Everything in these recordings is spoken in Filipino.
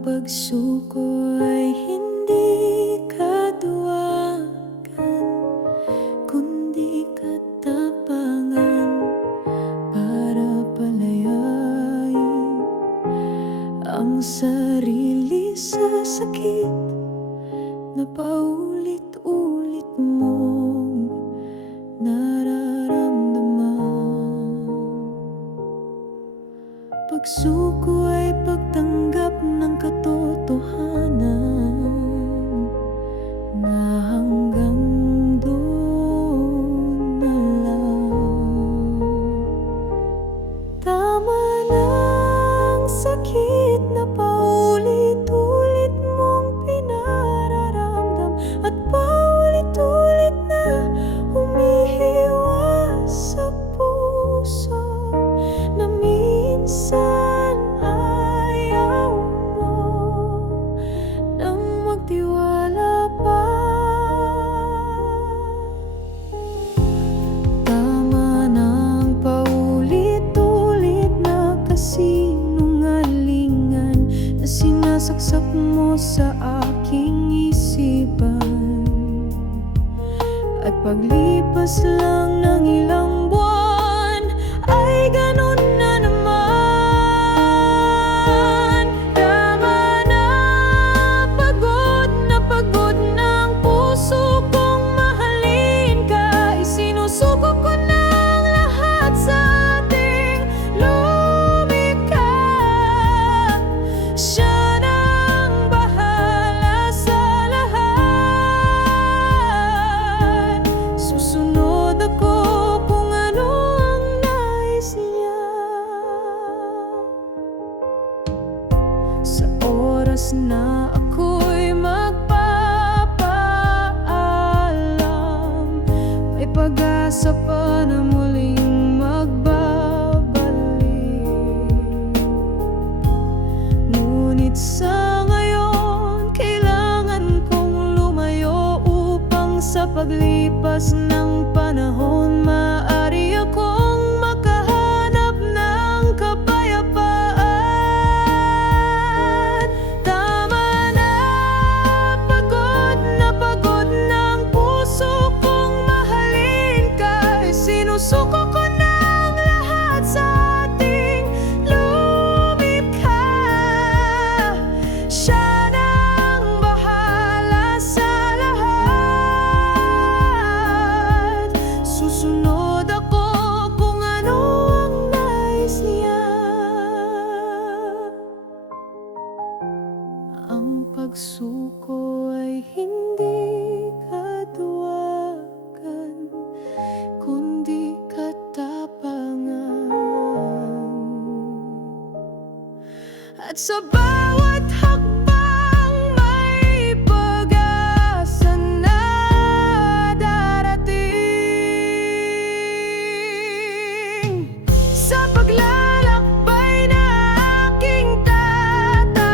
pagsuko ay hindi kaduwagan, kundi katapangan para palayain ang sarili sa sakit na paulit-ulit mong nararamdaman. Pagsuko ay pagtanggap ng katotohanan na hanggang doon na lang. Tama na ang sakit na paulit-ulit mong pinararamdam at paulit-ulit na humihiwas sa puso na minsan ayaw mo nang magtiwala pa. Tama na ang paulit-ulit na kasinungalingan na sinasaksak mo sa aking isipan. At paglipas lang ng ilang buwan ay ganun na naman. Tama na pagod ng puso kong mahalin ka. Isinusuko ko na ang lahat sa ating lumikha. Siya nang bahala sa lahat. Susunod ako kung ano ang nais niya. Sa oras na ako'y magpapaalam, may pag-asa pa na muling magbabalik. Ngunit sa ngayon, kailangan kong lumayo upang sa paglipas ng panahon maaari akong makahanap ng kapayapaan. Tama na pagod ng puso kong mahalin ka. Sinusuko ko na ang lahat sa ating lumikha. Siya nang bahala sa lahat. Susunod ako kung ano ang nais niya. Ang pagsuko ay hindi kaduwagan, kundi katapangan. At sa bawat hakbang may pag-asa na darating. Sa paglalakbay na aking tatahakin,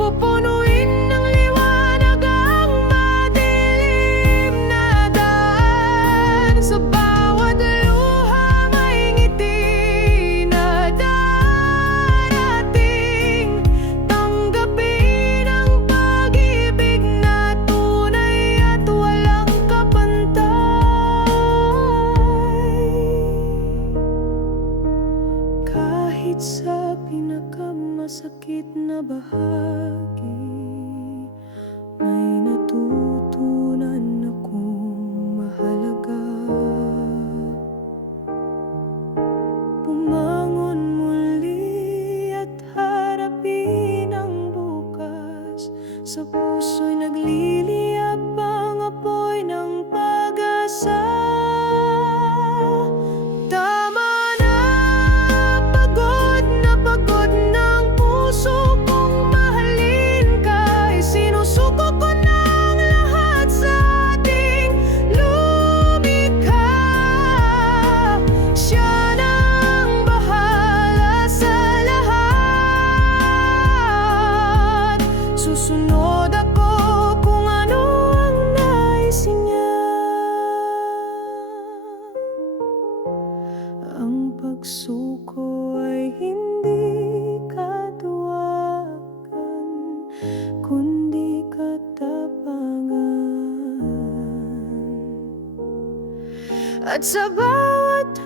pupunuin ng liwanag ang madilim na daan. Sa bawat luha may ngiti na darating. Tanggapin ang pag-ibig na tunay at walang kapantay. Kahit sa pinakamasakit na bahagi, may natutunan akong mahalaga. Bumangon muli at harapin ang bukas. Sa puso'y nagliliyab ang apoy ng pag-asa. Tama na pagod ng puso kong mahalin ka. Isinusuko ko na ang lahat sa ating lumikha. Siya nang bahala sa lahat. Susunod ako kung ano ang nais niya. Ang pagsuko ay hindi kaduwagan, At sa bawat